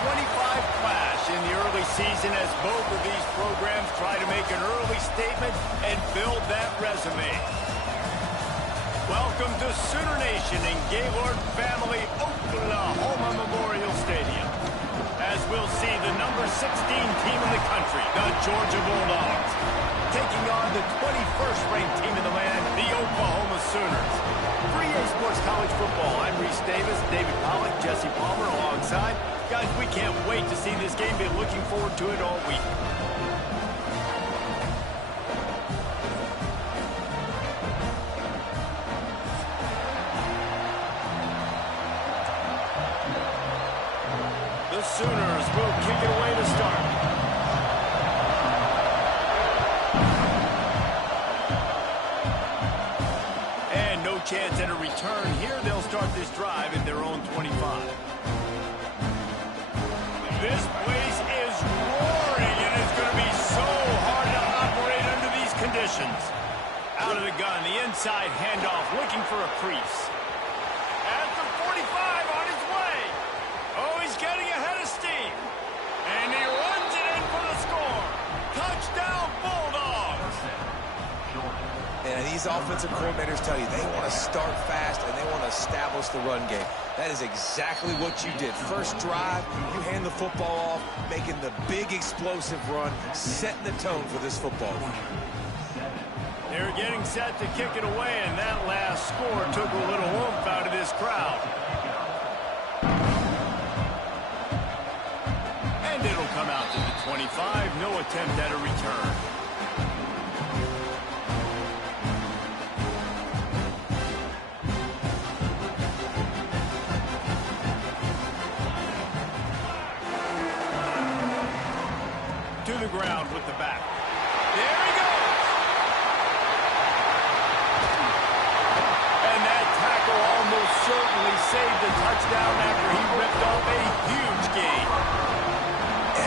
clash in the early season as both of these programs try to make an early statement and build that resume. Welcome to Sooner Nation in Gaylord Family Oklahoma Memorial Stadium. As we'll see the number 16 team in the country, the Georgia Bulldogs, taking on the 21st ranked team in the land, the Oklahoma Sooners. 3A Sports College Football. I'm Reese Davis, David Pollack, Jesse Palmer alongside. Guys, we can't wait to see this game. Been looking forward to it all week. The Sooners will kick it away to start. And no chance at a return here. They'll start this drive at their own 25. This place is roaring, and it's going to be so hard to operate under these conditions. Out of the gun, the inside handoff, looking for a crease. At the 45, on his way. Oh, he's getting ahead of steam. And he runs it in for the score. Touchdown, Bulldogs. And these offensive coordinators tell you they want to start fast and they want to establish the run game. That is exactly what you did. First drive, you hand the football off, making the big explosive run, setting the tone for this football game. They're getting set to kick it away, and that last score took a little oomph out of this crowd. And it'll come out to the 25. No attempt at a return. To the ground with the back. There he goes. And that tackle almost certainly saved the touchdown after he ripped off a huge gain.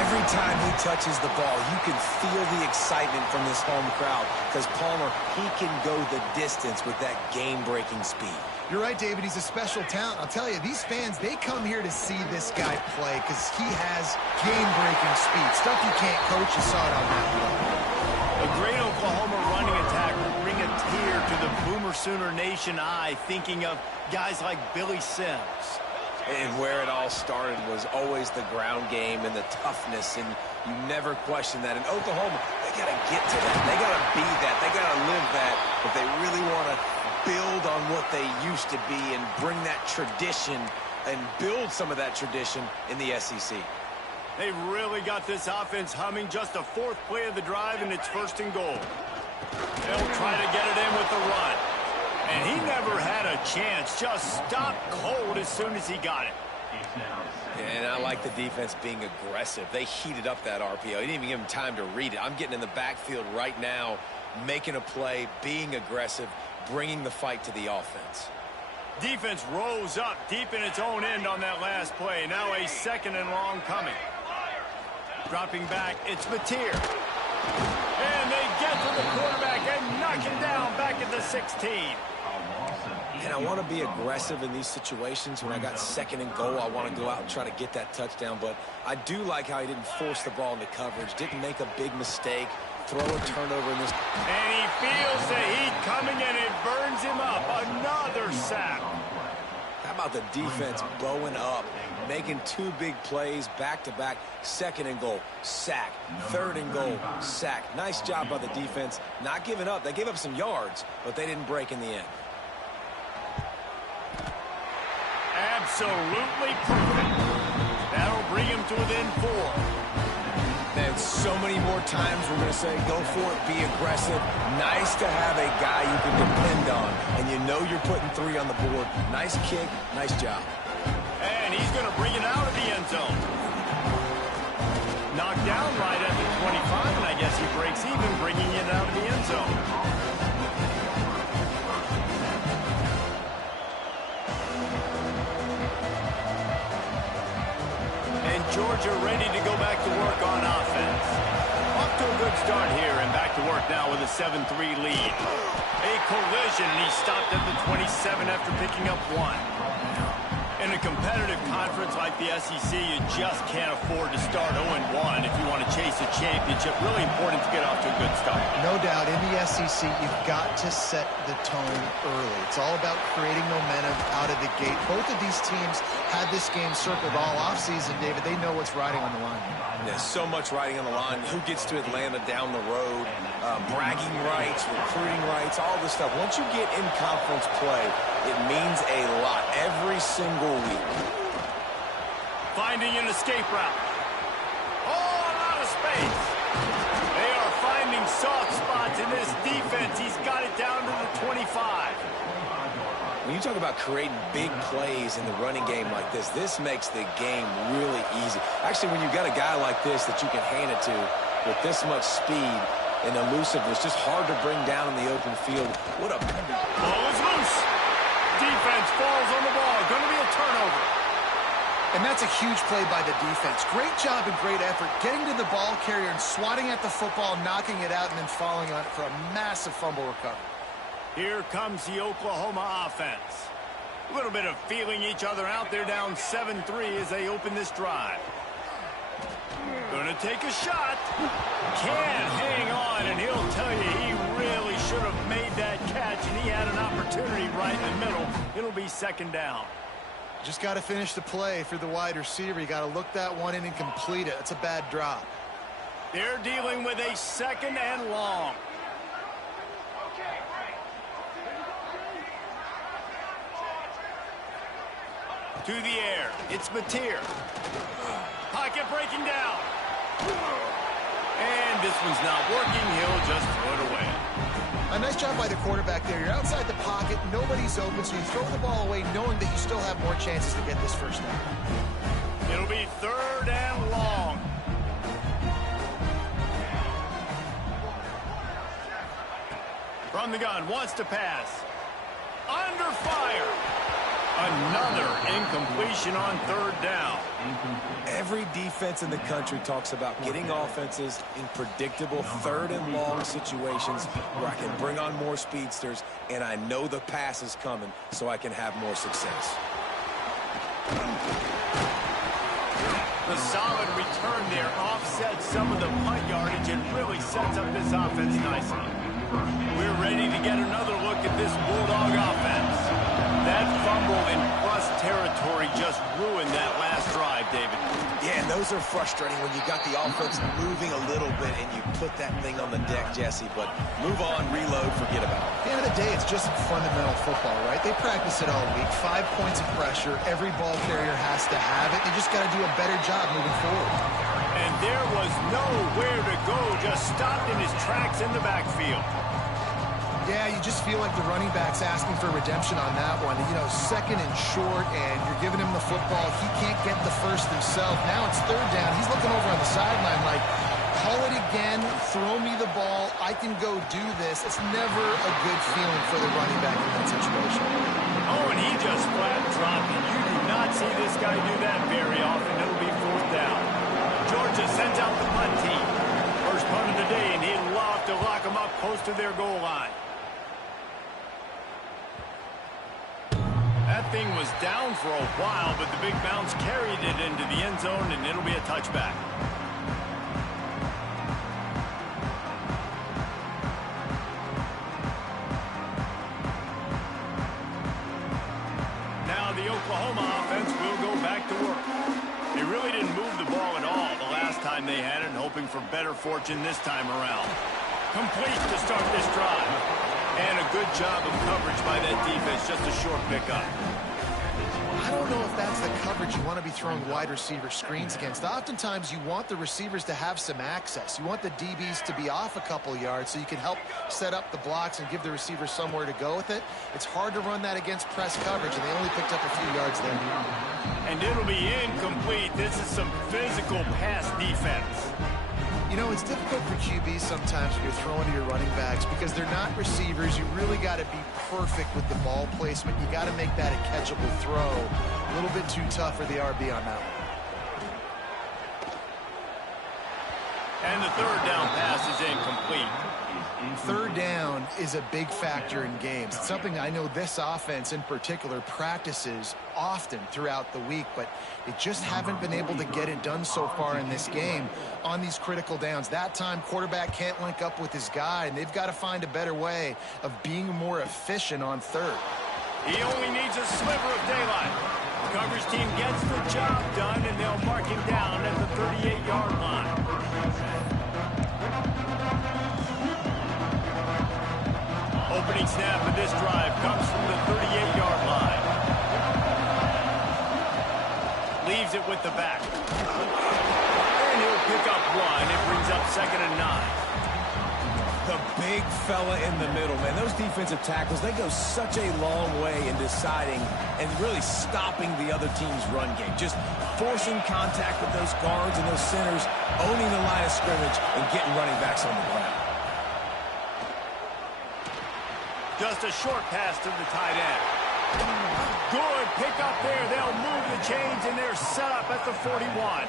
Every time he touches the ball, you can feel the excitement from this home crowd because Palmer, he can go the distance with that game-breaking speed. You're right, David. He's a special talent. I'll tell you, these fans, they come here to see this guy play because he has game-breaking speed. Stuff you can't coach. You saw it on that play. A great Oklahoma running attack will bring a tear to the Boomer Sooner Nation eye, thinking of guys like Billy Sims. And where it all started was always the ground game and the toughness, and you never question that. In Oklahoma, they got to get to that. They got to be that. They got to live that if they really want to build on what they used to be and bring that tradition and build some of that tradition in the SEC. They've really got this offense humming. Just a fourth play of the drive, and it's 1st and goal. They'll try to get it in with the run. And he never had a chance. Just stopped cold as soon as he got it. And I like the defense being aggressive. They heated up that RPO. He didn't even give him time to read it. I'm getting in the backfield right now, making a play, being aggressive, bringing the fight to the offense. Defense rose up deep in its own end on that last play. Now a 2nd and long coming. Dropping back, it's Mateer. And they get to the quarterback and knock him down back at the 16. And I want to be aggressive in these situations. When I got 2nd and goal, I want to go out and try to get that touchdown. But I do like how he didn't force the ball into coverage, didn't make a big mistake, throw a turnover in this. And he feels the heat coming, and it burns him up. Another sack. How about the defense bowing up, making 2 big plays back-to-back, 2nd and goal, sack, 3rd and goal, sack. Nice job by the defense, not giving up. They gave up some yards, but they didn't break in the end. Absolutely perfect. That'll bring him to within 4. And so many more times we're going to say, go for it, be aggressive. Nice to have a guy you can depend on, and you know you're putting 3 on the board. Nice kick, nice job. And he's going to bring it out of the end zone. Knocked down right at the 25, and I guess he breaks even, bringing it out of the end zone. Georgia ready to go back to work on offense. Off to a good start here and back to work now with a 7-3 lead. A collision, and he stopped at the 27 after picking up 1. In a competitive conference like the SEC, you just can't afford to start 0-1 if you want to chase a championship. Really important to get off to a good start. No doubt, in the SEC, you've got to set the tone early. It's all about creating momentum out of the gate. Both of these teams had this game circled all offseason, David. They know what's riding on the line. There's so much riding on the line. Who gets to Atlanta down the road, bragging rights, recruiting rights, all this stuff. Once you get in conference play, it means a lot every single week. Finding an escape route. Oh, a lot of space. They are finding soft spots in this defense. He's got it down to the 25. When you talk about creating big plays in the running game like this makes the game really easy. Actually, when you've got a guy like this that you can hand it to with this much speed and elusiveness, just hard to bring down in the open field. What a... Ball is loose. Defense falls on the ball. Going to be a turnover. And that's a huge play by the defense. Great job and great effort getting to the ball carrier and swatting at the football, knocking it out, and then falling on it for a massive fumble recovery. Here comes the Oklahoma offense. A little bit of feeling each other out. They're down 7-3 as they open this drive. Gonna take a shot. Can't hang on, and he'll tell you he really should have made that catch, and he had an opportunity right in the middle. It'll be second down. Just got to finish the play for the wide receiver. You got to look that one in and complete it. It's a bad drop. They're dealing with a second and long. To the air. It's Mateer. Pocket breaking down. And this one's not working. He'll just throw it away. A nice job by the quarterback there. You're outside the pocket. Nobody's open, so you throw the ball away knowing that you still have more chances to get this first down. It'll be third and long. From the gun, wants to pass. Under fire. Another incompletion on third down. Every defense in the country talks about getting offenses in predictable third and long situations where I can bring on more speedsters and I know the pass is coming so I can have more success. The solid return there offsets some of the punt yardage and really sets up this offense nicely. We're ready to get another look at this Bulldog offense. That fumble in crust territory just ruined that last drive, David. Yeah, and those are frustrating when you got the offense moving a little bit and you put that thing on the deck, Jesse. But move on, reload, forget about it. At the end of the day, it's just fundamental football, right? They practice it all week. 5 points of pressure. Every ball carrier has to have it. They just got to do a better job moving forward. And there was nowhere to go. Just stopped in his tracks in the backfield. Yeah, you just feel like the running back's asking for redemption on that one. You know, second and short, and you're giving him the football. He can't get the first himself. Now it's third down. He's looking over on the sideline like, call it again, throw me the ball, I can go do this. It's never a good feeling for the running back in that situation. Oh, and he just flat dropped it. You do not see this guy do that very often. It'll be fourth down. Georgia sends out the punt team. First punt of the day, and he'd love to lock them up close to their goal line. That thing was down for a while, but the big bounce carried it into the end zone, and it'll be a touchback. Now the Oklahoma offense will go back to work. They really didn't move the ball at all the last time they had it, and hoping for better fortune this time around. Complete to start this drive. And a good job of coverage by that defense, just a short pickup. I don't know if that's the coverage you want to be throwing wide receiver screens against. Oftentimes, you want the receivers to have some access. You want the DBs to be off a couple yards so you can help set up the blocks and give the receiver somewhere to go with it. It's hard to run that against press coverage, and they only picked up a few yards there. And it'll be incomplete. This is some physical pass defense. You know, it's difficult for QBs sometimes when you're throwing to your running backs because they're not receivers. You really got to be perfect with the ball placement. You got to make that a catchable throw. A little bit too tough for the RB on that one. And the third down pass is incomplete. Third down is a big factor in games. It's something I know this offense in particular practices often throughout the week, but they just haven't been able to get it done so far in this game on these critical downs. That time, quarterback can't link up with his guy, and they've got to find a better way of being more efficient on third. He only needs a sliver of daylight. The coverage team gets the job done, and they'll mark him down at the 38-yard line. Opening snap of this drive comes from the 38-yard line. Leaves it with the back. And he'll pick up one. It brings up 2nd and 9. The big fella in the middle, man. Those defensive tackles, they go such a long way in deciding and really stopping the other team's run game. Just forcing contact with those guards and those centers, owning the line of scrimmage, and getting running backs on the ground. Just a short pass to the tight end. Good pickup there. They'll move the chains, and they're set up at the 41.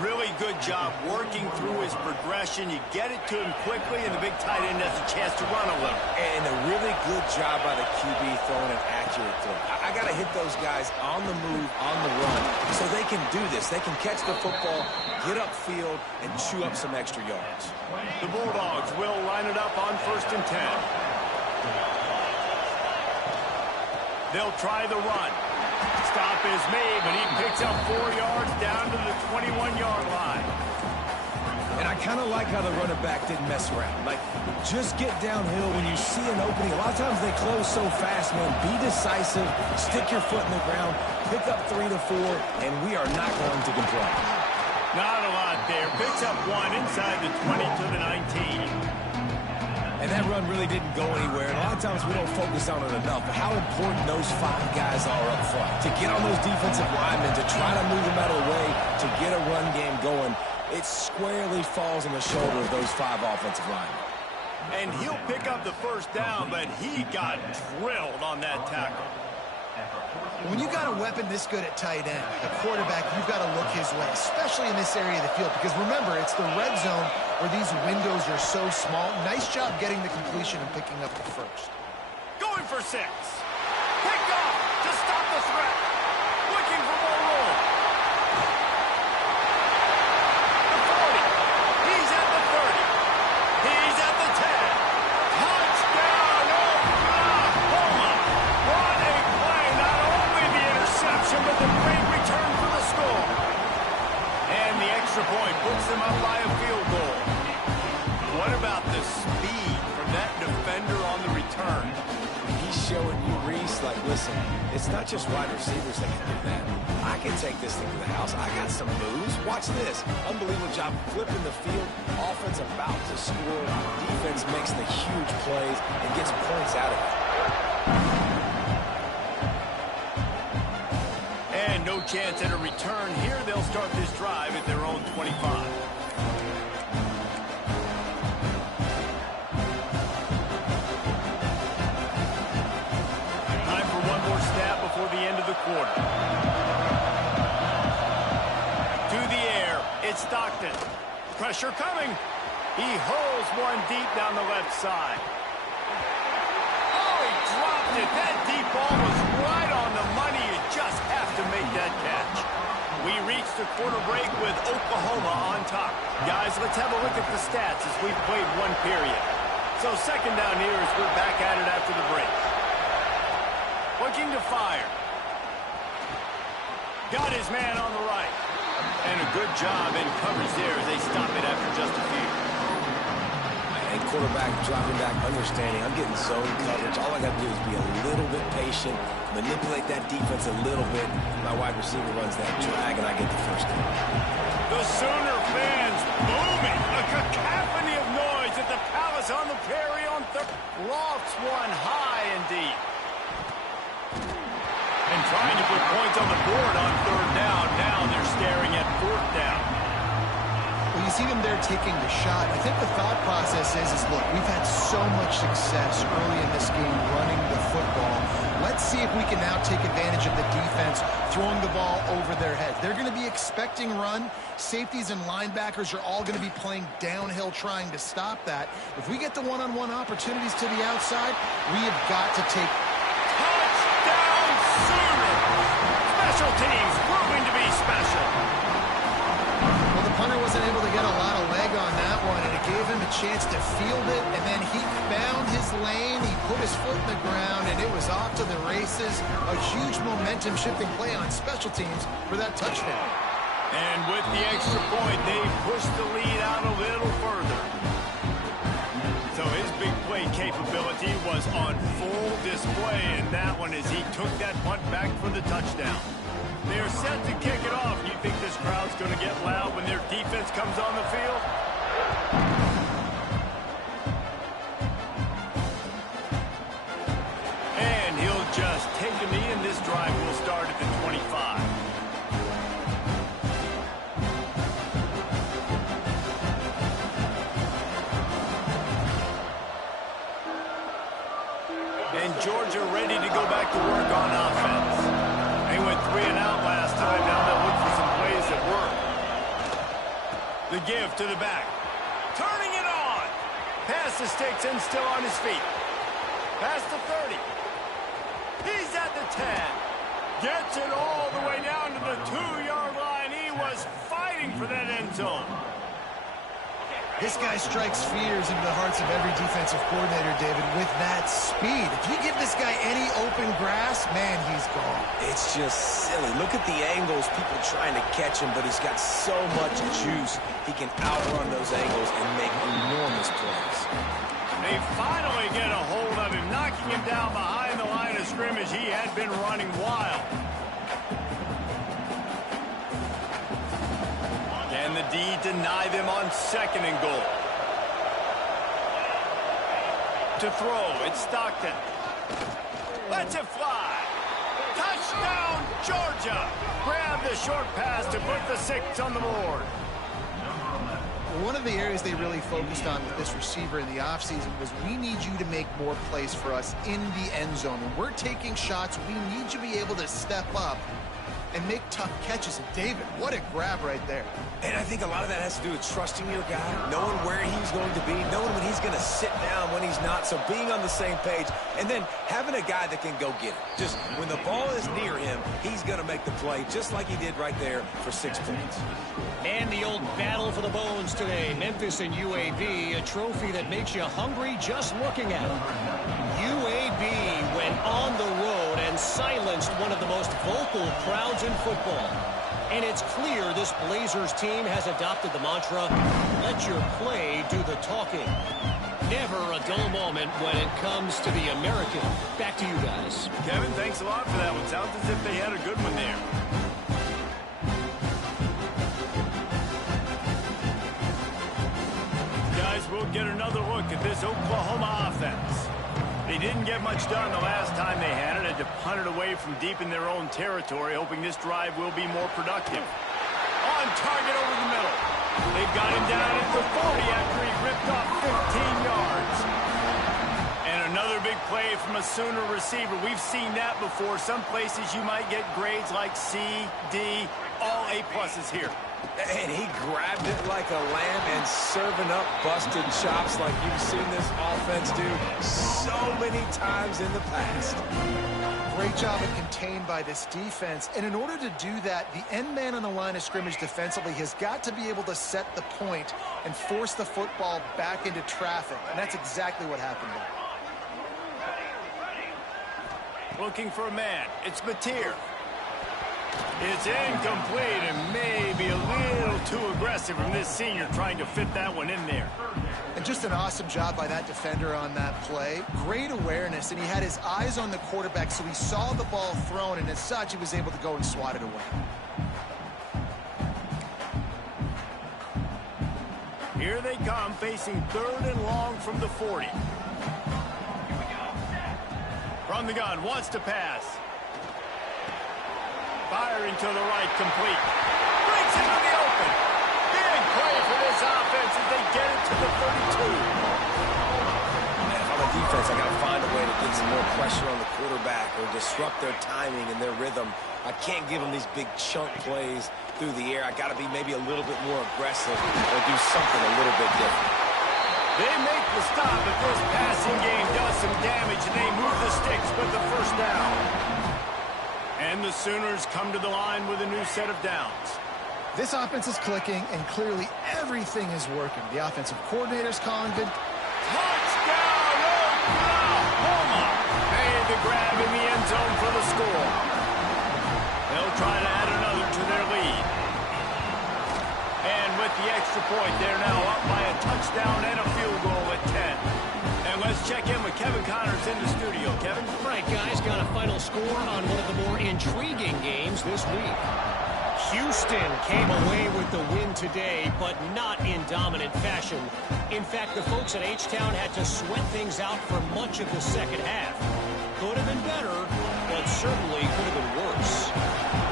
Really good job working through his progression. You get it to him quickly, and the big tight end has a chance to run a little. And a really good job by the QB throwing an accurate throw. I got to hit those guys on the move, on the run, so they can do this. They can catch the football, get upfield, and chew up some extra yards. The Bulldogs will line it up on 1st and 10. They'll try the run. Stop is made, but he picks up 4 yards down to the 21-yard line. And I kind of like how the running back didn't mess around. Like, just get downhill when you see an opening. A lot of times they close so fast, man. Be decisive, stick your foot in the ground, pick up 3 to 4, and we are not going to complain. Not a lot there. Picks up 1 inside the 20 to the 19. And that run really didn't go anywhere. And a lot of times we don't focus on it enough. But how important those 5 guys are up front. To get on those defensive linemen, to try to move them out of the way, to get a run game going, it squarely falls on the shoulder of those 5 offensive linemen. And he'll pick up the first down, but he got drilled on that tackle. When you got a weapon this good at tight end, a quarterback, you've got to look his way, especially in this area of the field. Because remember, it's the red zone where these windows are so small. Nice job getting the completion and picking up the first. Going for 6. Pick off to stop the threat. Looking for more room. The 40. He's at the 30. He's at the 10. Touchdown, Oklahoma. What a play. Not only the interception, but the great return for the score. And the extra point puts them up by a field goal. What about the speed from that defender on the return? He's showing you, Reese, like, listen, it's not just wide receivers that can do that. I can take this thing to the house. I got some moves. Watch this. Unbelievable job flipping the field. Offense about to score. Defense makes the huge plays and gets points out of it. And no chance at a return here. They'll start this drive at their own 25. Quarter. To the air, it's Stockton. Pressure coming. He hurls one deep down the left side. Oh, he dropped it. That deep ball was right on the money. You just have to make that catch. We reach the quarter break with Oklahoma on top. Guys, let's have a look at the stats as we've played 1 period. So 2nd down here as we're back at it after the break. Looking to fire. Got his man on the right. And a good job in coverage there as they stop it after just a few. And quarterback dropping back, understanding, I'm getting zone coverage. All I got to do is be a little bit patient, manipulate that defense a little bit. My wide receiver runs that drag, and I get the first down. The Sooner fans booming. A cacophony of noise at the Palace on the Prairie on third. Lofts one high and deep. And trying to put points on the board on 3rd down. Now they're staring at 4th down. Well, you see them there taking the shot. I think the thought process is look, we've had so much success early in this game running the football. Let's see if we can now take advantage of the defense throwing the ball over their head. They're going to be expecting run. Safeties and linebackers are all going to be playing downhill trying to stop that. If we get the one-on-one opportunities to the outside, we have got to take... Touchdown Sooners! Special teams proving to be special. Well, the punter wasn't able to get a lot of leg on that one, and it gave him a chance to field it, and then he found his lane, he put his foot in the ground, and it was off to the races. A huge momentum-shifting play on special teams for that touchdown. And with the extra point, they pushed the lead out a little further. So his big play capability was on full display in that one as he took that punt back for the touchdown. They're set to kick it off. You think this crowd's going to get loud when their defense comes on the field? And he'll just take a knee, and this drive will start at the 25. And Georgia ready to go back to work on offense. They went 3 and out last time. Now they'll look for some plays that work. The give to the back. Turning it on. Pass the sticks and still on his feet. Past the 30. He's at the 10. Gets it all the way down to the 2-yard line. He was fighting for that end zone. This guy strikes fears into the hearts of every defensive coordinator, David, with that speed. If you give this guy any open grass, man, he's gone. It's just silly. Look at the angles, people trying to catch him, but he's got so much juice. He can outrun those angles and make enormous plays. They finally get a hold of him, knocking him down behind the line of scrimmage. He had been running wild. And the D deny them on 2nd and goal. To throw, it's Stockton. Lets it fly. Touchdown, Georgia. Grab the short pass to put the 6 on the board. One of the areas they really focused on with this receiver in the offseason was we need you to make more plays for us in the end zone. When we're taking shots, we need you to be able to step up and make tough catches. And David, what a grab right there. And I think a lot of that has to do with trusting your guy, knowing where he's going to be, knowing when he's going to sit down, when he's not, so being on the same page, and then having a guy that can go get it. Just when the ball is near him, he's going to make the play, just like he did right there for 6 points. And the old battle for the bones today, Memphis and UAB, a trophy that makes you hungry just looking at it. UAB went on the road and silenced one of the most vocal crowds in football. And it's clear this Blazers team has adopted the mantra, let your play do the talking. Never a dull moment when it comes to the American. Back to you guys. Kevin, thanks a lot for that one. Sounds as if they had a good one there. Guys, we'll get another look at this Oklahoma offense. They didn't get much done the last time they had it. Had to punt it away from deep in their own territory, hoping this drive will be more productive. On target over the middle. They've got him down at the 40 after he ripped off 15 yards. And another big play from a Sooner receiver. We've seen that before. Some places you might get grades like C, D, all A-pluses here. And he grabbed it like a lamb and serving up busted chops like you've seen this offense do so many times in the past. Great job and contained by this defense. And in order to do that, the end man on the line of scrimmage defensively has got to be able to set the point and force the football back into traffic. And that's exactly what happened there. Looking for a man. It's Mateer. It's incomplete and maybe a little too aggressive from this senior trying to fit that one in there. And just an awesome job by that defender on that play. Great awareness, and he had his eyes on the quarterback, so he saw the ball thrown, and as such, he was able to go and swat it away. Here they come, facing 3rd and long from the 40. From the gun, wants to pass. Firing to the right, complete. Breaks into the open. Big play for this offense as they get it to the 32. And if I'm a defense, I got to find a way to get some more pressure on the quarterback or disrupt their timing and their rhythm. I can't give them these big chunk plays through the air. I got to be maybe a little bit more aggressive or do something a little bit different. They make the stop, but this passing game does some damage, and they move the sticks with the first down. And the Sooners come to the line with a new set of downs. This offense is clicking, and clearly everything is working. The offensive coordinator's calling good. Touchdown, Oklahoma! Made the grab in the end zone for the score. They'll try to add another to their lead. And with the extra point, they're now up by a touchdown and a field goal at 10. And let's check in with Kevin Connors in the studio. Kevin? Right, guys, got a final score on one of the more intriguing games this week. Houston came away with the win today, but not in dominant fashion. In fact, the folks at H-Town had to sweat things out for much of the second half. Could have been better, but certainly could have been worse.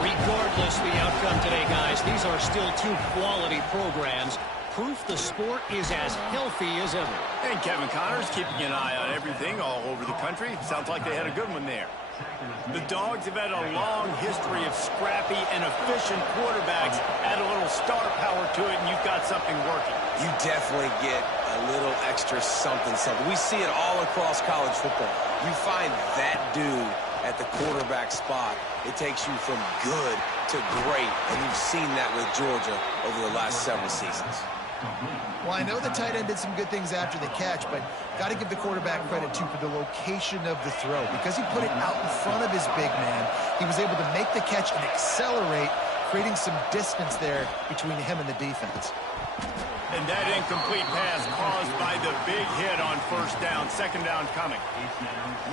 Regardless of the outcome today, guys, these are still two quality programs. Proof the sport is as healthy as ever. And Kevin Connors keeping an eye on everything all over the country. Sounds like they had a good one there. The Dogs have had a long history of scrappy and efficient quarterbacks. Add a little star power to it, and you've got something working. You definitely get a little extra something. We see it all across college football. You find that dude at the quarterback spot, it takes you from good to great, and you've seen that with Georgia over the last several seasons. Well, I know the tight end did some good things after the catch, but got to give the quarterback credit, too, for the location of the throw. Because he put it out in front of his big man, he was able to make the catch and accelerate, creating some distance there between him and the defense. And that incomplete pass caused by the big hit on first down, second down coming.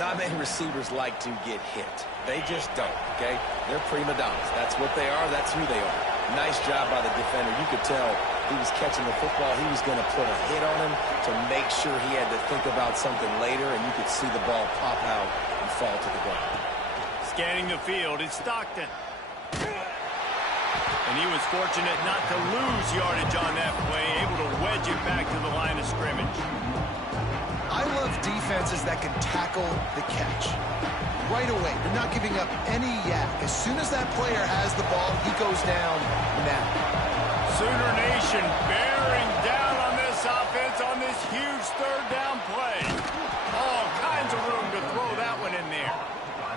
Not many receivers like to get hit. They just don't, okay? They're prima donnas. That's what they are. That's who they are. Nice job by the defender. You could tell he was catching the football. He was going to put a hit on him to make sure he had to think about something later, and you could see the ball pop out and fall to the ground. Scanning the field, it's Stockton. And he was fortunate not to lose yardage on that play, able to wedge it back to the line of scrimmage. I love defenses that can tackle the catch. Right away, they're not giving up any yak. As soon as that player has the ball, he goes down now. Sooner Nation bearing down on this offense on this huge third down play. All kinds of room to throw that one in there.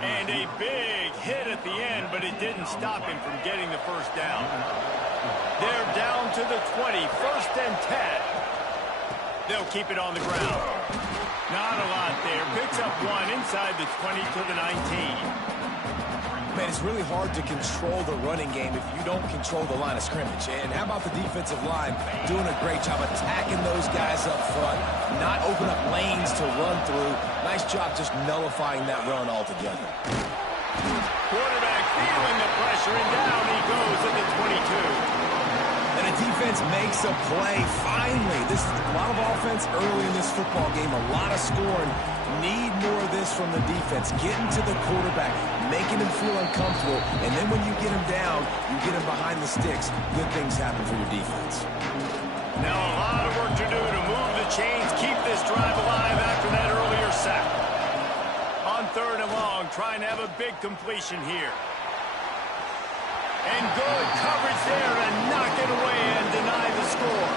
And a big hit at the end, but it didn't stop him from getting the first down. They're down to the 20, first and 10. They'll keep it on the ground. Not a lot there. Picks up one inside the 20 to the 19. Man, it's really hard to control the running game if you don't control the line of scrimmage. And how about the defensive line doing a great job attacking those guys up front, not open up lanes to run through. Nice job just nullifying that run altogether. Quarterback feeling the pressure, and down he goes at the 22. And the defense makes a play, finally. This is a lot of offense early in this football game, a lot of scoring. Need more of this from the defense. Getting to the quarterback, making him feel uncomfortable, and then when you get him down, you get him behind the sticks, good things happen for your defense. Now a lot of work to do to move the chains, keep this drive alive after that earlier sack. On third and long, trying to have a big completion here. And good coverage there and knock it away and deny the score.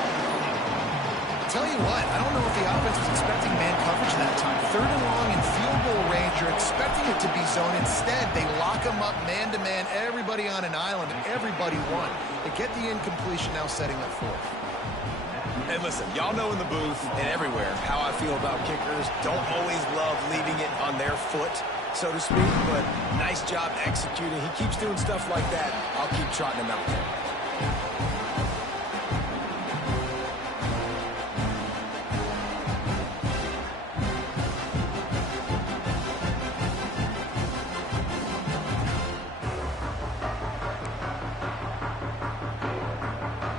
Tell you what, I don't know if the offense was expecting man coverage that time. Third and long in field goal range, you're expecting it to be zone. Instead, they lock them up man-to-man, everybody on an island, and everybody won. They get the incompletion, now setting up fourth. And listen, y'all know in the booth and everywhere how I feel about kickers. Don't always love leaving it on their foot, so to speak, but nice job executing. He keeps doing stuff like that. I'll keep trotting him out there.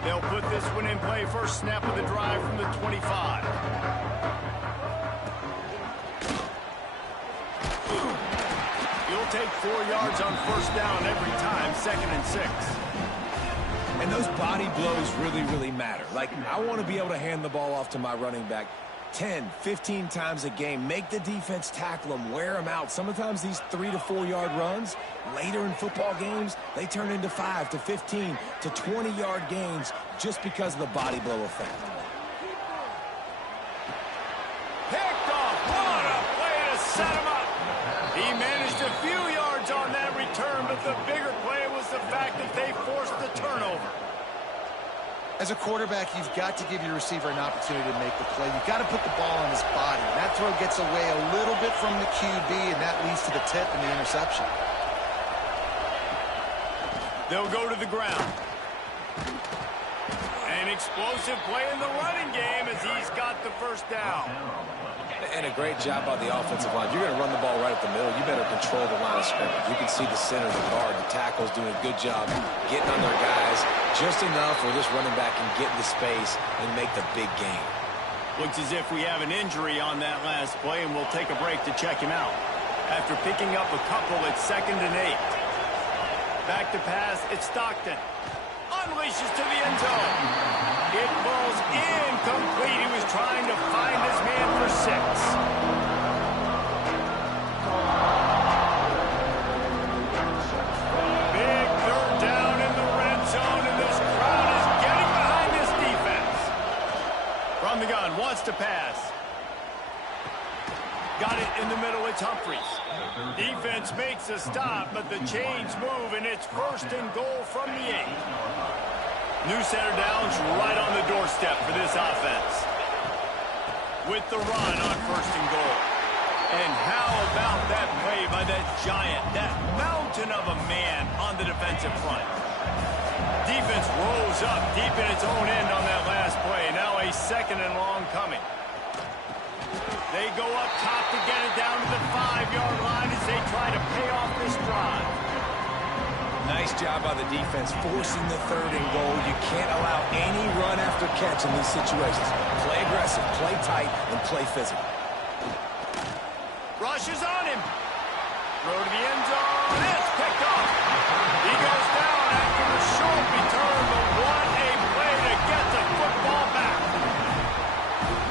They'll put this one in play. First snap of the drive from the 25. You'll take 4 yards on first down every time, 2nd and 6. And those body blows really, really matter. Like, I want to be able to hand the ball off to my running back 10, 15 times a game. Make the defense tackle them, wear them out. Sometimes these 3 to 4 yard runs, later in football games, they turn into 5 to 15 to 20 yard gains just because of the body blow effect. Picked off. What a play to set him up. He managed a few yards on that return, but the bigger play was the fact that they forced the turnover. As a quarterback, you've got to give your receiver an opportunity to make the play. You've got to put the ball on his body. That throw gets away a little bit from the QB, and that leads to the tip and the interception. They'll go to the ground. An explosive play in the running game as he's got the first down. And a great job by the offensive line. You're going to run the ball right at the middle. You better control the line of scrimmage. You can see the center, the guard, the tackles doing a good job getting on their guys just enough where this running back can get into space and make the big game. Looks as if we have an injury on that last play, and we'll take a break to check him out. After picking up a couple, it's 2nd and 8. Back to pass, it's Stockton. Unleashes to the end zone. It falls incomplete. He was trying to find his man for 6. Big 3rd down in the red zone, and this crowd is getting behind this defense. From the gun, wants to pass. Got it in the middle, it's Humphries. Defense makes a stop, but the chains move, and it's 1st and goal from the 8. New center downs right on the doorstep for this offense. With the run on 1st and goal. And how about that play by that giant, that mountain of a man on the defensive front? Defense rolls up deep in its own end on that last play. Now a 2nd and long coming. They go up top to get it down to the 5-yard line as they try to pay off this drive. Nice job by the defense forcing the 3rd and goal. You can't allow any run after catch in these situations. Play aggressive, play tight, and play physical. Rush is on him. Throw to the end zone. It's picked off. He goes down after a short return, but what a play to get the football back.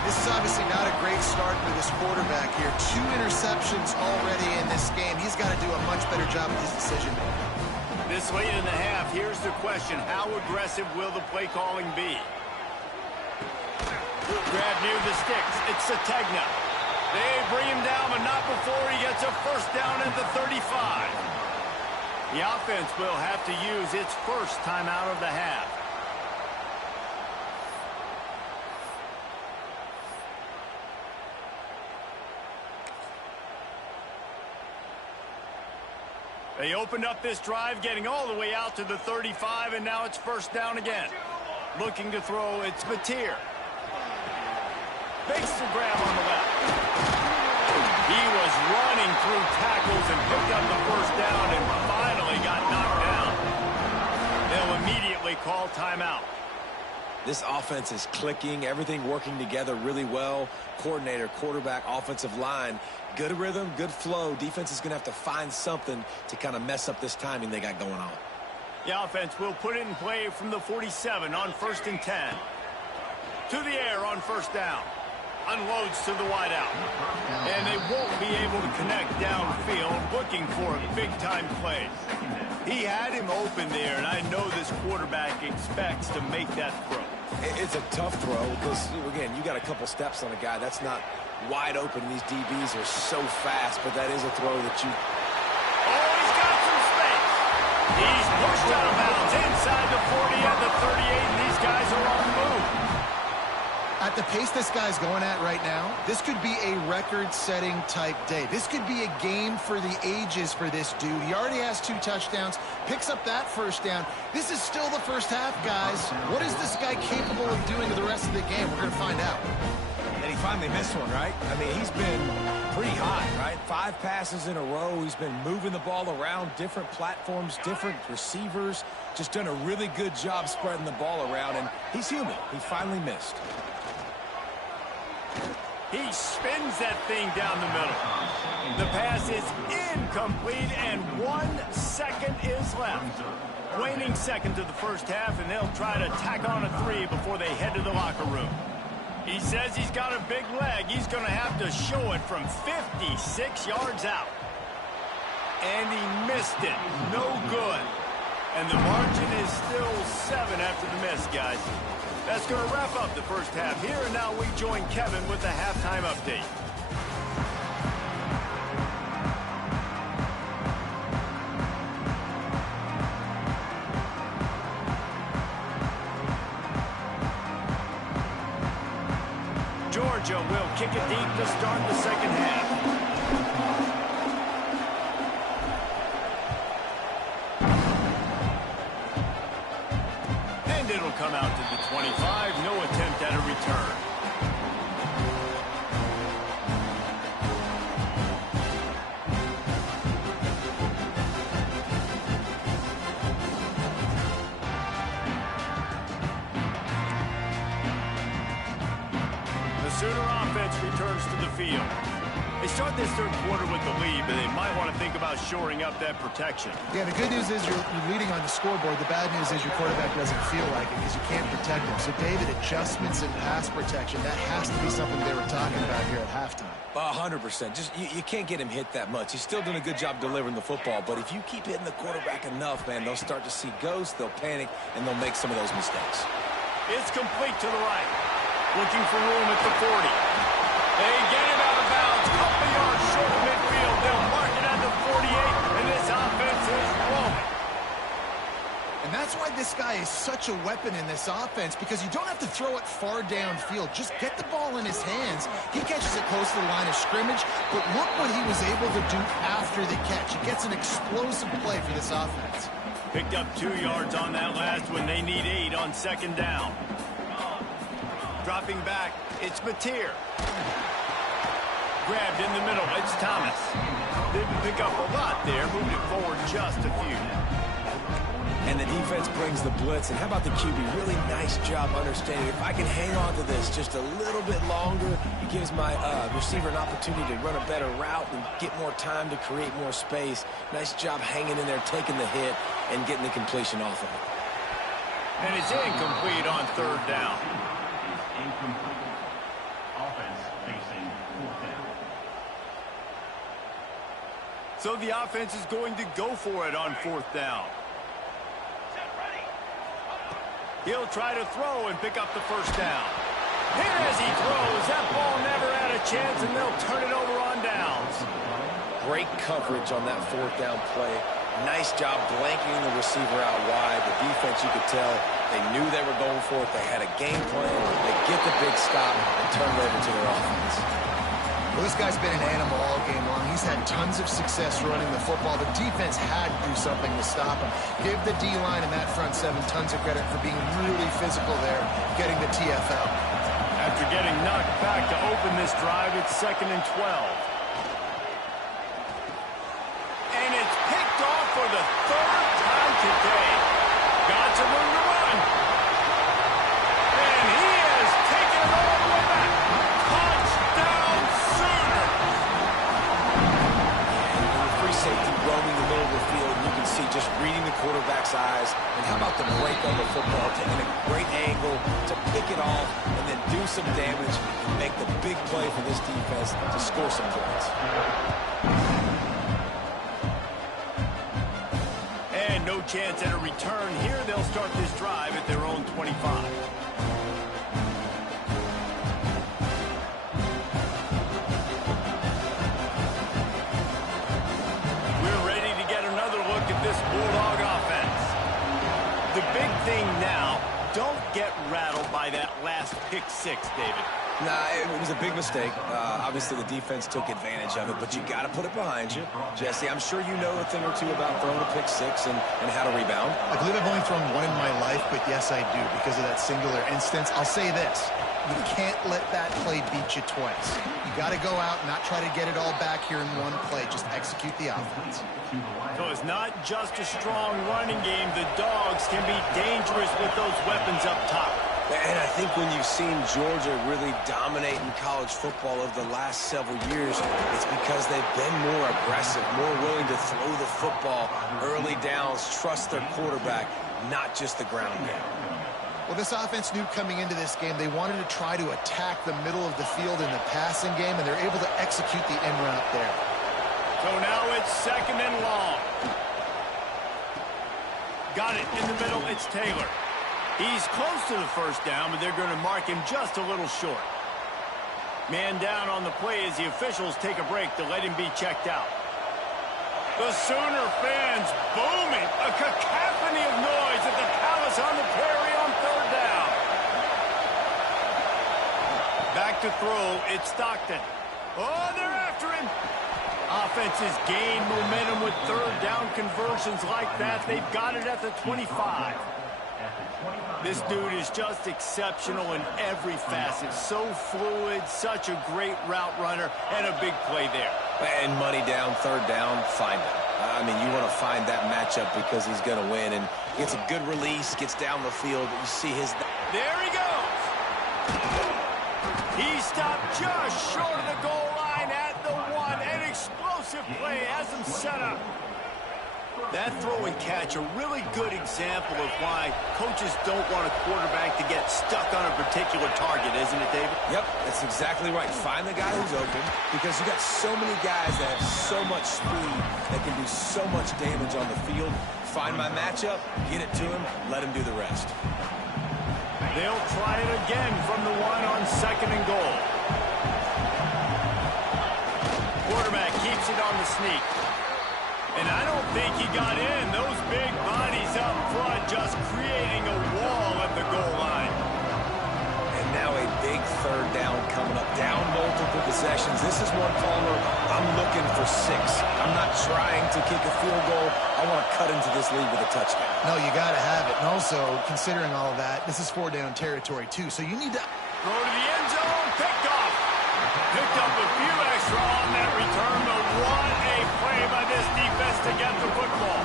This is obviously not a great start for this quarterback here. 2 interceptions already in this game. He's got to do a much better job with his decision-making. This late in the half, here's the question. How aggressive will the play calling be? Grab near the sticks. It's Sategna. They bring him down, but not before he gets a 1st down at the 35. The offense will have to use its first timeout of the half. They opened up this drive, getting all the way out to the 35, and now it's 1st down again. Looking to throw, it's Mateer. Makes the grab on the left. He was running through tackles and picked up the 1st down and finally got knocked down. They'll immediately call timeout. This offense is clicking, everything working together really well. Coordinator, quarterback, offensive line, good rhythm, good flow. Defense is going to have to find something to kind of mess up this timing they got going on. The offense will put it in play from the 47 on 1st and 10. To the air on 1st down. Unloads to the wideout. And they won't be able to connect downfield, looking for a big-time play. He had him open there, and I know this quarterback expects to make that throw. It's a tough throw because, again, you got a couple steps on a guy. That's not wide open. These DBs are so fast, but that is a throw that you... Oh, he's got some space. He's pushed out of bounds inside the 40 and the 38, and these guys are on the move. At the pace this guy's going at right now, this could be a record-setting type day. This could be a game for the ages for this dude. He already has 2 touchdowns, picks up that 1st down. This is still the 1st half, guys. What is this guy capable of doing to the rest of the game? We're going to find out. And he finally missed one, right? I mean, he's been pretty hot, right? 5 passes in a row. He's been moving the ball around different platforms, different receivers. Just done a really good job spreading the ball around, and he's human. He finally missed. He spins that thing down the middle. The pass is incomplete, and 1 second is left. Waning seconds of the 1st half, and they'll try to tack on a 3 before they head to the locker room. He says he's got a big leg. He's going to have to show it from 56 yards out. And he missed it. No good. And the margin is still 7 after the miss, guys. That's going to wrap up the first half here. And now we join Kevin with the halftime update. Georgia will kick it deep to start the second half. And it'll come out to the 25. No attempt at a return. Sooner offense returns to the field. They start this third quarter with the lead, but they might want to think about shoring up that protection. Yeah, the good news is you're leading on the scoreboard. The bad news is your quarterback doesn't feel like it because you can't protect him. So, David, adjustments in pass protection, that has to be something they were talking about here at halftime. 100%. Just you can't get him hit that much. He's still doing a good job delivering the football, but if you keep hitting the quarterback enough, man, they'll start to see ghosts, they'll panic, and they'll make some of those mistakes. It's complete to the right. Looking for room at the 40. They get it out of bounds. Couple yards short of midfield. They'll mark it at the 48, and this offense is rolling. And that's why this guy is such a weapon in this offense, because you don't have to throw it far downfield. Just get the ball in his hands. He catches it close to the line of scrimmage, but look what he was able to do after the catch. He gets an explosive play for this offense. Picked up 2 yards on that last one. They need 8 on second down. Dropping back, it's Mateer. Grabbed in the middle, it's Thomas. Didn't pick up a lot there, moved it forward just a few. And the defense brings the blitz. And how about the QB? Really nice job understanding. If I can hang on to this just a little bit longer, it gives my receiver an opportunity to run a better route and get more time to create more space. Nice job hanging in there, taking the hit, and getting the completion off of it. And it's incomplete on third down. Incomplete. Offense facing fourth down. So the offense is going to go for it on fourth down. He'll try to throw and pick up the first down. Here as he throws, that ball never had a chance, and they'll turn it over on downs. Great coverage on that fourth down play. Nice job blanking the receiver out wide. The defense, you could tell, they knew they were going for it. They had a game plan. They get the big stop and turn it over to their offense. Well, this guy's been an animal all game long. He's had tons of success running the football. The defense had to do something to stop him. Give the D-line and that front seven tons of credit for being really physical there, getting the TFL. After getting knocked back to open this drive, it's 2nd and 12. And it's picked off for the third time today. Got some room to run. And he has taken it all the way back. Touchdown Sooner. And the free safety roaming the middle of the field, you can see just reading the quarterback's eyes. And how about the break on the football, taking a great angle to pick it off and then do some damage and make the big play for this defense to score some points. And no chance at a return here. They'll start this drive at their own 25. We're ready to get another look at this Bulldog offense. The big thing now, don't get rattled by that last pick six, David. Nah, it was a big mistake. Obviously, the defense took advantage of it, but you got to put it behind you. Jesse, I'm sure you know a thing or two about throwing a pick six and how to rebound. I believe I've only thrown one in my life, but yes, I do, because of that singular instance. I'll say this. You can't let that play beat you twice. You got to go out and not try to get it all back here in one play. Just execute the offense. So it's not just a strong running game. The Dogs can be dangerous with those weapons up top. And I think when you've seen Georgia really dominate in college football over the last several years, it's because they've been more aggressive, more willing to throw the football, early downs, trust their quarterback, not just the ground game. Well, this offense knew coming into this game they wanted to try to attack the middle of the field in the passing game, and they're able to execute the end route there. So now it's 2nd and long. Got it in the middle. It's Taylor. He's close to the first down, but they're going to mark him just a little short. Man down on the play as the officials take a break to let him be checked out. The Sooner fans booming. A cacophony of noise at the Palace on the Prairie on 3rd down. Back to throw. It's Stockton. Oh, they're after him. Offenses gain momentum with 3rd down conversions like that. They've got it at the 25. This dude is just exceptional in every facet. So fluid, such a great route runner, and a big play there. And money down, 3rd down, find him. I mean, you want to find that matchup because he's going to win. And gets a good release, gets down the field. You see his... There he goes. He stopped just short of the goal line at the 1. An explosive play has him set up. That throw and catch, a really good example of why coaches don't want a quarterback to get stuck on a particular target, isn't it, David? Yep, that's exactly right. Find the guy who's open because you got so many guys that have so much speed that can do so much damage on the field. Find my matchup, get it to him, let him do the rest. They'll try it again from the 1 on 2nd and goal. Quarterback keeps it on the sneak. And I don't think he got in. Those big bodies up front just creating a wall at the goal line. And now a big 3rd down coming up. Down multiple possessions. This is one, Palmer, I'm looking for 6. I'm not trying to kick a field goal. I want to cut into this lead with a touchdown. No, you got to have it. And also, considering all of that, this is 4-down territory, too. So you need to... Throw to the end zone. Picked off. Picked up a few extra on that return, but what a play by this defense to get the football.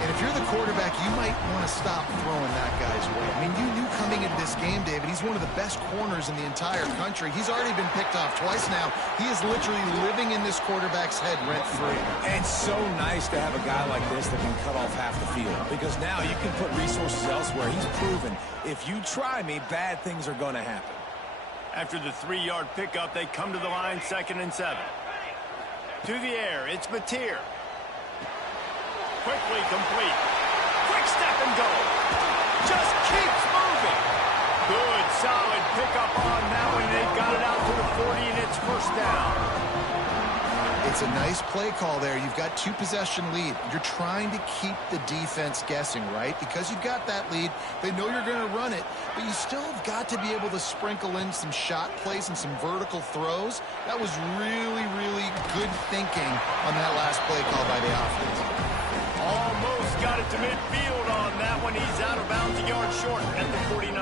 And if you're the quarterback, you might want to stop throwing that guy's way. I mean, you knew coming into this game, David, he's one of the best corners in the entire country. He's already been picked off twice now. He is literally living in this quarterback's head rent-free. And it's so nice to have a guy like this that can cut off half the field because now you can put resources elsewhere. He's proven if you try me, bad things are going to happen. After the 3-yard pickup, they come to the line, 2nd and 7. To the air, it's Mateer. Quickly complete. Quick step and go. Just keeps moving. Good, solid pickup on that one. They've got it out to the 40, and it's 1st down. It's a nice play call there. You've got 2-possession lead. You're trying to keep the defense guessing, right? Because you've got that lead. They know you're going to run it, but you still have got to be able to sprinkle in some shot plays and some vertical throws. That was really, really good thinking on that last play call by the offense. Almost got it to midfield on that one. He's out of bounds a yard short at the 49.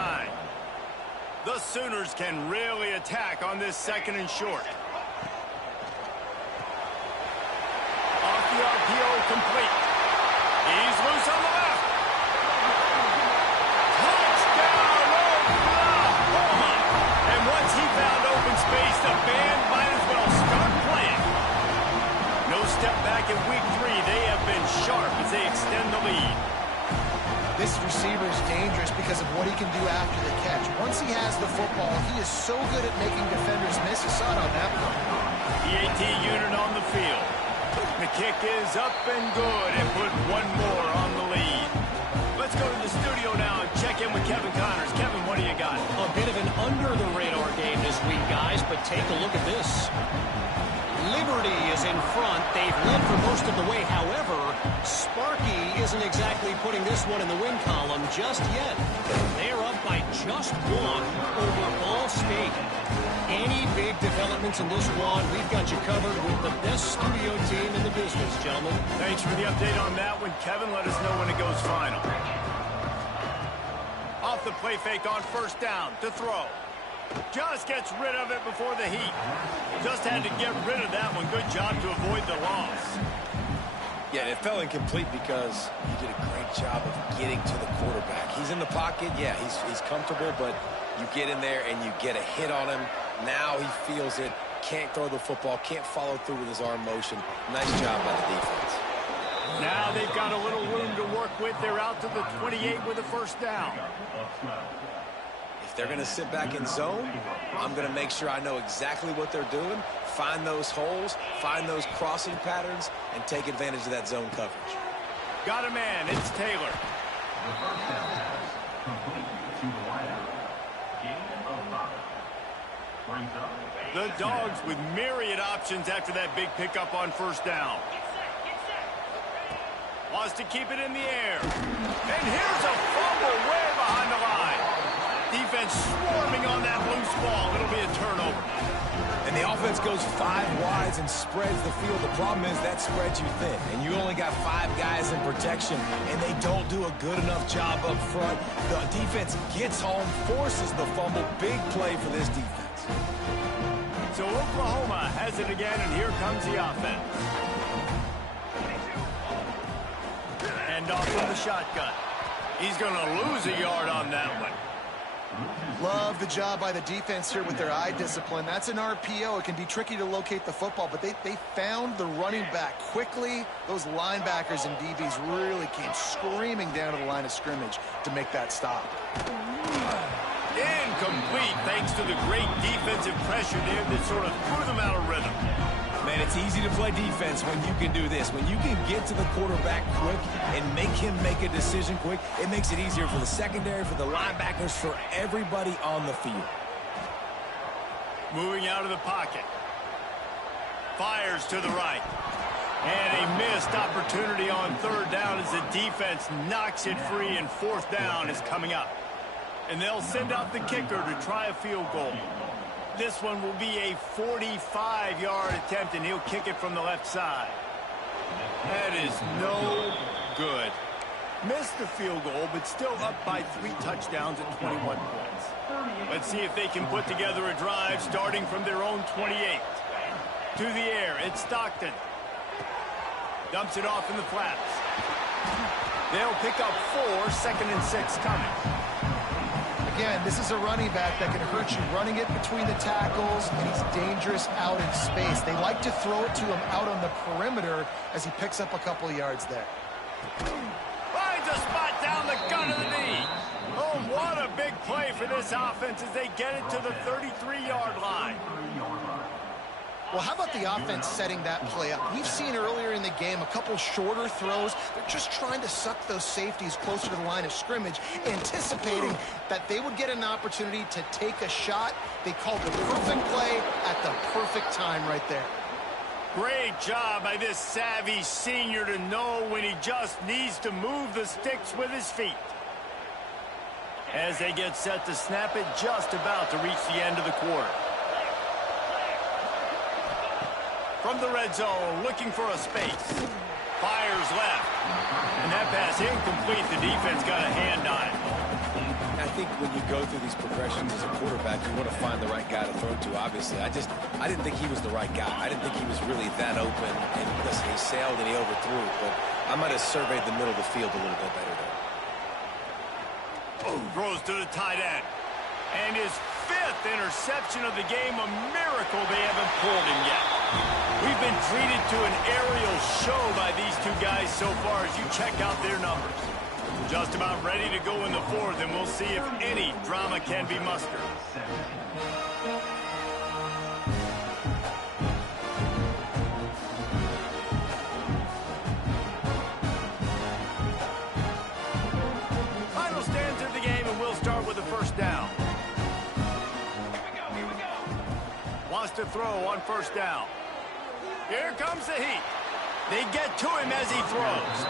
The Sooners can really attack on this 2nd and short. Off the RPO, complete. He's loose on the left. Touchdown, Oklahoma! And once he found open space, the band might as well start playing. No step back in week 3. They have been sharp as they extend the lead. This receiver is dangerous because of what he can do after the catch. Once he has the football, he is so good at making defenders miss. You saw it on that one. PAT unit on the field. The kick is up and good and put one more on the lead. Let's go to the studio now and check in with Kevin Connors. Kevin, what do you got? A bit of an under-the-radar game this week, guys, but take a look at this. Liberty is in front. They've led for most of the way. However, Sparky isn't exactly putting this one in the win column just yet. They're up by just 1 over Ball State. Any big developments in this one, we've got you covered with the best studio team in the business, gentlemen. Thanks for the update on that one, Kevin. Let us know when it goes final. Off the play fake on 1st down to throw. Just gets rid of it before the heat. Just had to get rid of that one. Good job to avoid the loss. Yeah, it fell incomplete because he did a great job of getting to the quarterback. He's in the pocket. Yeah, he's comfortable, but you get in there and you get a hit on him. Now he feels it. Can't throw the football. Can't follow through with his arm motion. Nice job by the defense. Now they've got a little room to work with. They're out to the 28 with a first down. If they're going to sit back in zone, I'm going to make sure I know exactly what they're doing, find those holes, find those crossing patterns, and take advantage of that zone coverage. Got a man. It's Taylor. The first down pass complete to the wideout. Gain of 5. Brings up The Dogs with myriad options after that big pickup on first down. Wants to keep it in the air. And here's a fumble way behind the line. Defense swarming on that loose ball. It'll be a turnover. And the offense goes 5 wides and spreads the field. The problem is that spreads you thin, and you only got 5 guys in protection, and they don't do a good enough job up front. The defense gets home, forces the fumble. Big play for this defense. So Oklahoma has it again, and here comes the offense. And off from the shotgun. He's going to lose a yard on that one. Love the job by the defense here with their eye discipline. That's an RPO. It can be tricky to locate the football, but they found the running back quickly. Those linebackers and DBs really came screaming down to the line of scrimmage to make that stop. Incomplete thanks to the great defensive pressure there that sort of threw them out of rhythm. Man, it's easy to play defense when you can do this. When you can get to the quarterback quick and make him make a decision quick, it makes it easier for the secondary, for the linebackers, for everybody on the field. Moving out of the pocket. Fires to the right. And a missed opportunity on third down as the defense knocks it free, and fourth down is coming up. And they'll send out the kicker to try a field goal. This one will be a 45-yard attempt, and he'll kick it from the left side. That is no good. Missed the field goal, but still up by 3 touchdowns at 21 points. Let's see if they can put together a drive starting from their own 28. To the air, it's Stockton. Dumps it off in the flats. They'll pick up 4, 2nd and 6 coming. Again, this is a running back that can hurt you running it between the tackles, and he's dangerous out in space. They like to throw it to him out on the perimeter as he picks up a couple of yards there. Finds a spot down the gun of the knee. Oh, what a big play for this offense as they get it to the 33-yard line. Well, how about the offense setting that play up? We've seen earlier in the game a couple shorter throws. They're just trying to suck those safeties closer to the line of scrimmage, anticipating that they would get an opportunity to take a shot. They called the perfect play at the perfect time right there. Great job by this savvy senior to know when he just needs to move the sticks with his feet. As they get set to snap it, just about to reach the end of the quarter. From the red zone, looking for a space. Fires left. And that pass incomplete. The defense got a hand on it. I think when you go through these progressions as a quarterback, you want to find the right guy to throw to, obviously. I didn't think he was the right guy. I didn't think he was really that open. And listen, he sailed and he overthrew it, but I might have surveyed the middle of the field a little bit better there. Oh, throws to the tight end. And his 5th interception of the game, a miracle they haven't pulled him yet. We've been treated to an aerial show by these 2 guys so far as you check out their numbers. Just about ready to go in the 4th, and we'll see if any drama can be mustered. Final stanza of the game, and we'll start with the first down. Here we go. Wants to throw on first down. Here comes the heat. They get to him as he throws.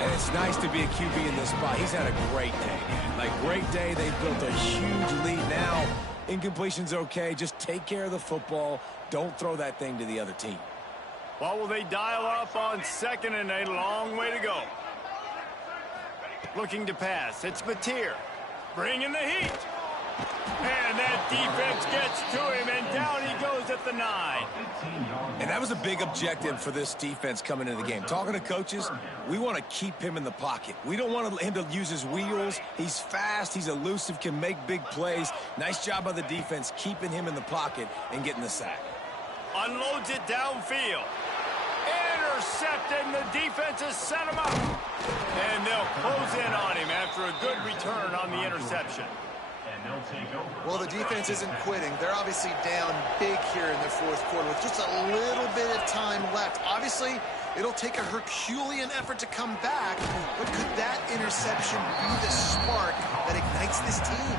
And it's nice to be a QB in this spot. He's had a great day, man. Like, great day. They've built a huge lead now. Incompletion's okay. Just take care of the football. Don't throw that thing to the other team. What will they dial up on 2nd and a long way to go? Looking to pass. It's Mateer. Bringing the heat. And that defense gets to him, and down he goes at the 9. And that was a big objective for this defense coming into the game. Talking to coaches, we want to keep him in the pocket. We don't want him to use his wheels. He's fast, he's elusive, can make big plays. Nice job by the defense keeping him in the pocket and getting the sack. Unloads it downfield. Intercepted. and the defense has set him up. And they'll close in on him after a good return on the interception. Well, the defense isn't quitting. They're obviously down big here in the fourth quarter with just a little bit of time left. Obviously, it'll take a Herculean effort to come back, but could that interception be the spark that ignites this team?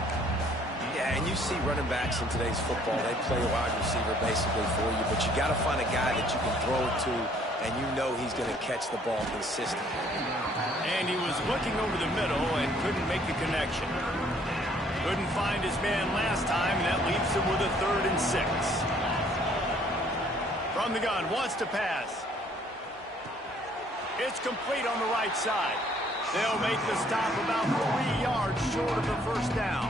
Yeah, and you see running backs in today's football, they play a wide receiver basically for you, but you got to find a guy that you can throw it to, and you know he's going to catch the ball consistently. And he was looking over the middle and couldn't make the connection. Couldn't find his man last time, and that leaves him with a 3rd and 6. From the gun, wants to pass. It's complete on the right side. They'll make the stop about 3 yards short of the first down.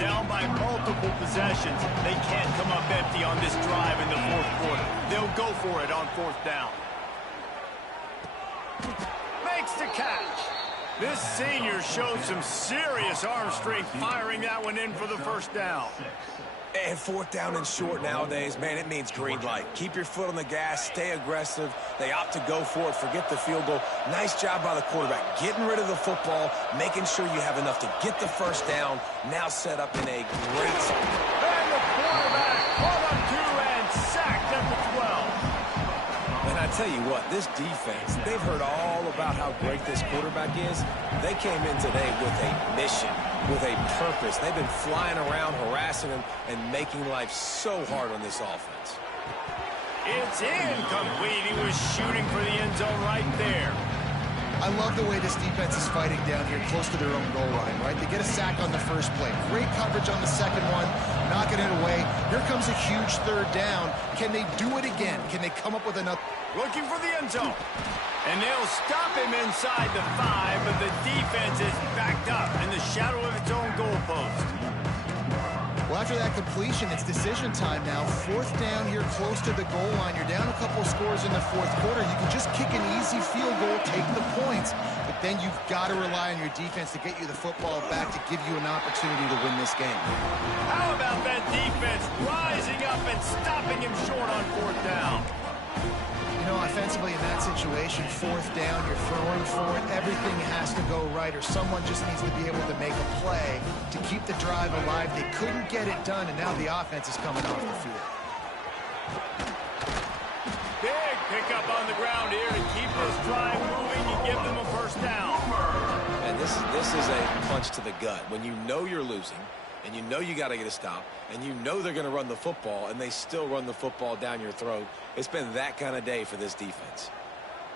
Down by multiple possessions. They can't come up empty on this drive in the fourth quarter. They'll go for it on 4th down. Makes the catch. This senior showed some serious arm strength firing that one in for the first down. And 4th down and short nowadays, man, it means green light. Keep your foot on the gas, stay aggressive. They opt to go for it, forget the field goal. Nice job by the quarterback, getting rid of the football, making sure you have enough to get the first down. Now set up in a great spot. And the quarterback caught up to and sacked at the 12. And I tell you what, this defense, they've heard all about how great this quarterback is. They came in today with a mission, with a purpose. They've been flying around, harassing him, and making life so hard on this offense. It's incomplete. He was shooting for the end zone right there. I love the way this defense is fighting down here close to their own goal line, right? They get a sack on the first play. Great coverage on the second one, knocking it away. Here comes a huge 3rd down. Can they do it again? Can they come up with another? Looking for the end zone. And they'll stop him inside the 5, but the defense is backed up in the shadow of its own goalpost. Well, after that completion, it's decision time now. 4th down here close to the goal line. You're down a couple scores in the fourth quarter. You can just kick an easy field goal, take the points. But then you've got to rely on your defense to get you the football back to give you an opportunity to win this game. How about that defense rising up and stopping him short on 4th down? You know, offensively in that situation, 4th down, you're throwing for it. Everything has to go right, or someone just needs to be able to make a play to keep the drive alive. They couldn't get it done, and now the offense is coming off the field. Big pickup on the ground here to keep this drive moving and give them a first down. And this is a punch to the gut. When you know you're losing, and you know you got to get a stop, and you know they're going to run the football, and they still run the football down your throat. It's been that kind of day for this defense.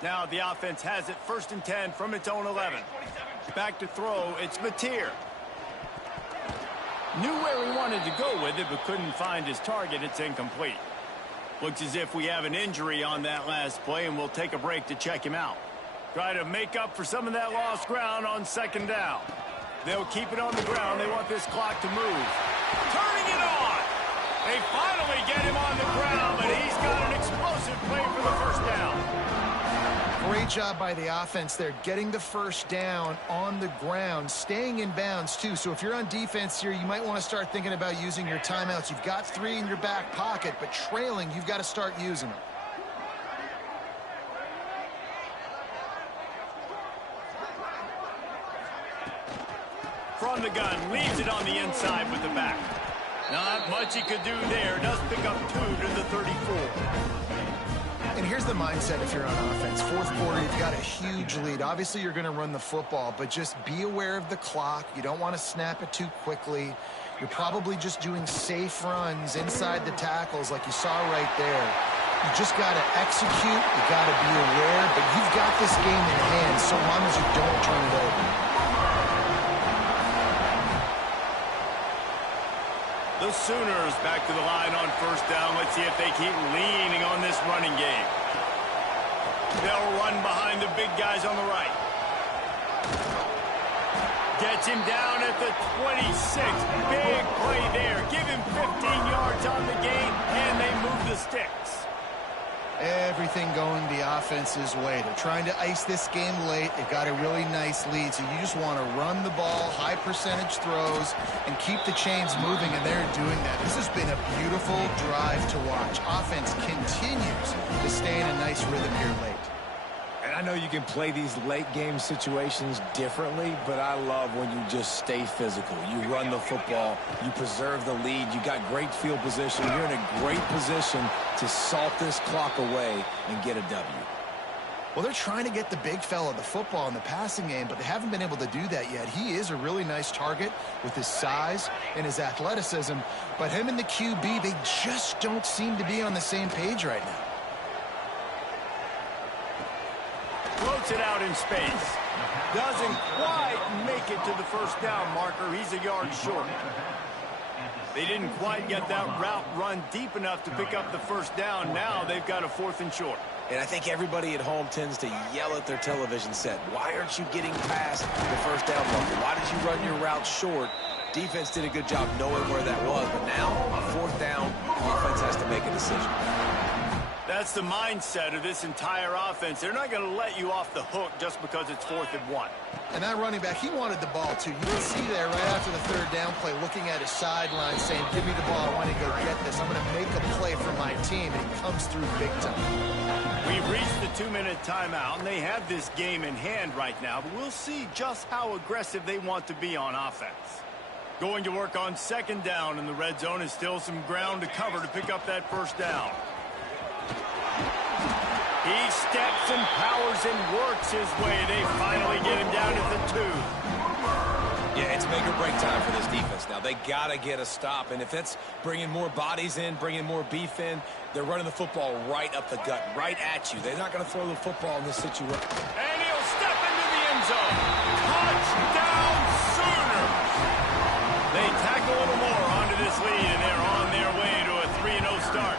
Now the offense has it 1st and 10 from its own 11. Back to throw, it's Mateer. Knew where he wanted to go with it, but couldn't find his target. It's incomplete. Looks as if we have an injury on that last play, and we'll take a break to check him out. Try to make up for some of that lost ground on 2nd down. They'll keep it on the ground. They want this clock to move. Turning it on. They finally get him on the ground, but he's got an explosive play for the first down. Great job by the offense there, getting the first down on the ground, staying in bounds too. So if you're on defense here, you might want to start thinking about using your timeouts. You've got 3 in your back pocket, but trailing, you've got to start using them. From the gun, leaves it on the inside with the back. Not much he could do there. Does pick up 2 to the 34. And here's the mindset if you're on offense. Fourth quarter, you've got a huge lead. Obviously, you're going to run the football, but just be aware of the clock. You don't want to snap it too quickly. You're probably just doing safe runs inside the tackles like you saw right there. You just got to execute. You got to be aware, but you've got this game in hand so long as you don't turn it over. The Sooners back to the line on 1st down. Let's see if they keep leaning on this running game. They'll run behind the big guys on the right. Gets him down at the 26. Big play there. Give him 15 yards on the game, and they move the sticks. Everything going the offense's way. They're trying to ice this game late. They've got a really nice lead, so you just want to run the ball, high percentage throws, and keep the chains moving, and they're doing that. This has been a beautiful drive to watch. Offense continues to stay nice rhythm here late. And I know you can play these late game situations differently, but I love when you just stay physical. You run the football, you preserve the lead, you got great field position, you're in a great position to salt this clock away and get a W. Well, they're trying to get the big fella the football in the passing game, but they haven't been able to do that yet. He is a really nice target with his size and his athleticism, but him and the QB, they just don't seem to be on the same page right now. Floats it out in space. Doesn't quite make it to the first down marker. He's a yard short. They didn't quite get that route run deep enough to pick up the first down. Now they've got a 4th and short. And I think everybody at home tends to yell at their television set. Why aren't you getting past the first down marker? Why did you run your route short? Defense did a good job knowing where that was. But now, 4th down, offense has to make a decision. That's the mindset of this entire offense. They're not going to let you off the hook just because it's 4th and 1. And that running back, he wanted the ball, too. You can see there right after the 3rd down play, looking at his sideline, saying, give me the ball, I want to go get this. I'm going to make a play for my team, and he comes through big time. We've reached the 2-minute timeout, and they have this game in hand right now, but we'll see just how aggressive they want to be on offense. Going to work on 2nd down in the red zone is still some ground to cover to pick up that first down. He steps and powers and works his way. They finally get him down at the 2. Yeah, it's make or break time for this defense now. They got to get a stop, and if that's bringing more bodies in, bringing more beef in, they're running the football right up the gut, right at you. They're not going to throw the football in this situation. And he'll step into the end zone. Touchdown Sooners! They tack a little more onto this lead, and they're on their way to a 3-0 start.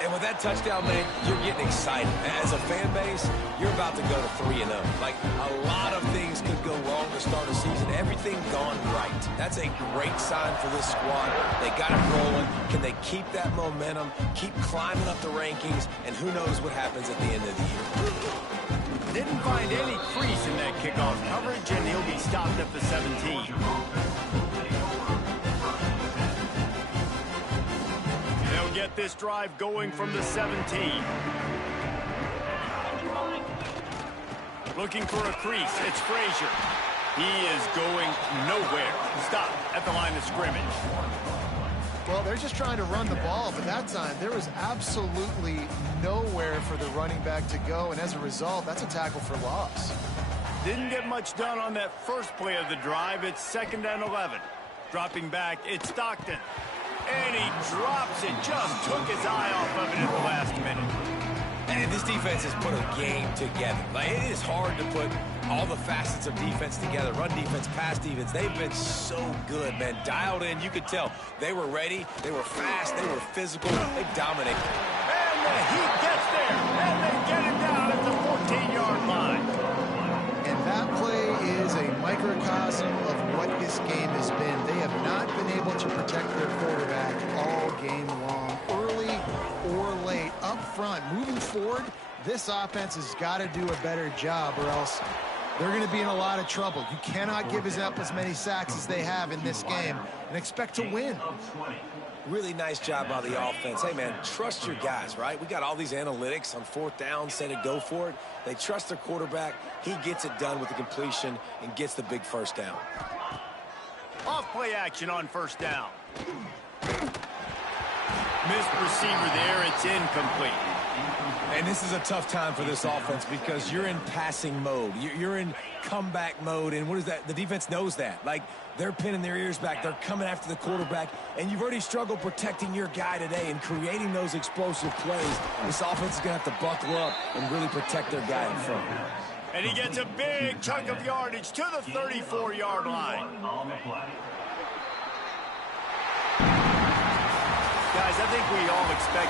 And with that touchdown, man, you're getting excited. As a fan base, you're about to go to 3-0. Like, a lot of things could go wrong to start a season. Everything gone right. That's a great sign for this squad. They got it rolling. Can they keep that momentum, keep climbing up the rankings, and who knows what happens at the end of the year. Didn't find any crease in that kickoff coverage, and he'll be stopped at the 17. Get this drive going from the 17. Looking for a crease. It's Frazier. He is going nowhere. Stop at the line of scrimmage. Well, they're just trying to run the ball, but that time there was absolutely nowhere for the running back to go, and as a result, that's a tackle for loss. Didn't get much done on that first play of the drive. It's 2nd and 11. Dropping back, it's Stockton. And he drops it. Just took his eye off of it at the last minute. And this defense has put a game together. Like, it is hard to put all the facets of defense together. Run defense, pass defense. They've been so good, man. Dialed in. You could tell they were ready. They were fast. They were physical. They dominated. And the Heat gets there. And they get it down at the 14-yard line. And that play is a microcosm of what this game has been. They have not been able to protect their quarterback all game long, early or late, up front. Moving forward, this offense has got to do a better job, or else they're going to be in a lot of trouble. You cannot give up as many sacks as they have in this game and expect to win. Really nice job by the offense. Hey, man, trust your guys, right? We got all these analytics on 4th down, say to go for it. They trust their quarterback. He gets it done with the completion and gets the big first down. Off play action on 1st down. Missed receiver there. It's incomplete. And this is a tough time for this offense because you're in passing mode. You're in comeback mode, and what is that? The defense knows that. Like, they're pinning their ears back. They're coming after the quarterback, and you've already struggled protecting your guy today and creating those explosive plays. This offense is going to have to buckle up and really protect their guy in front. And he gets a big chunk of yardage to the 34-yard line. Guys, I think we all expect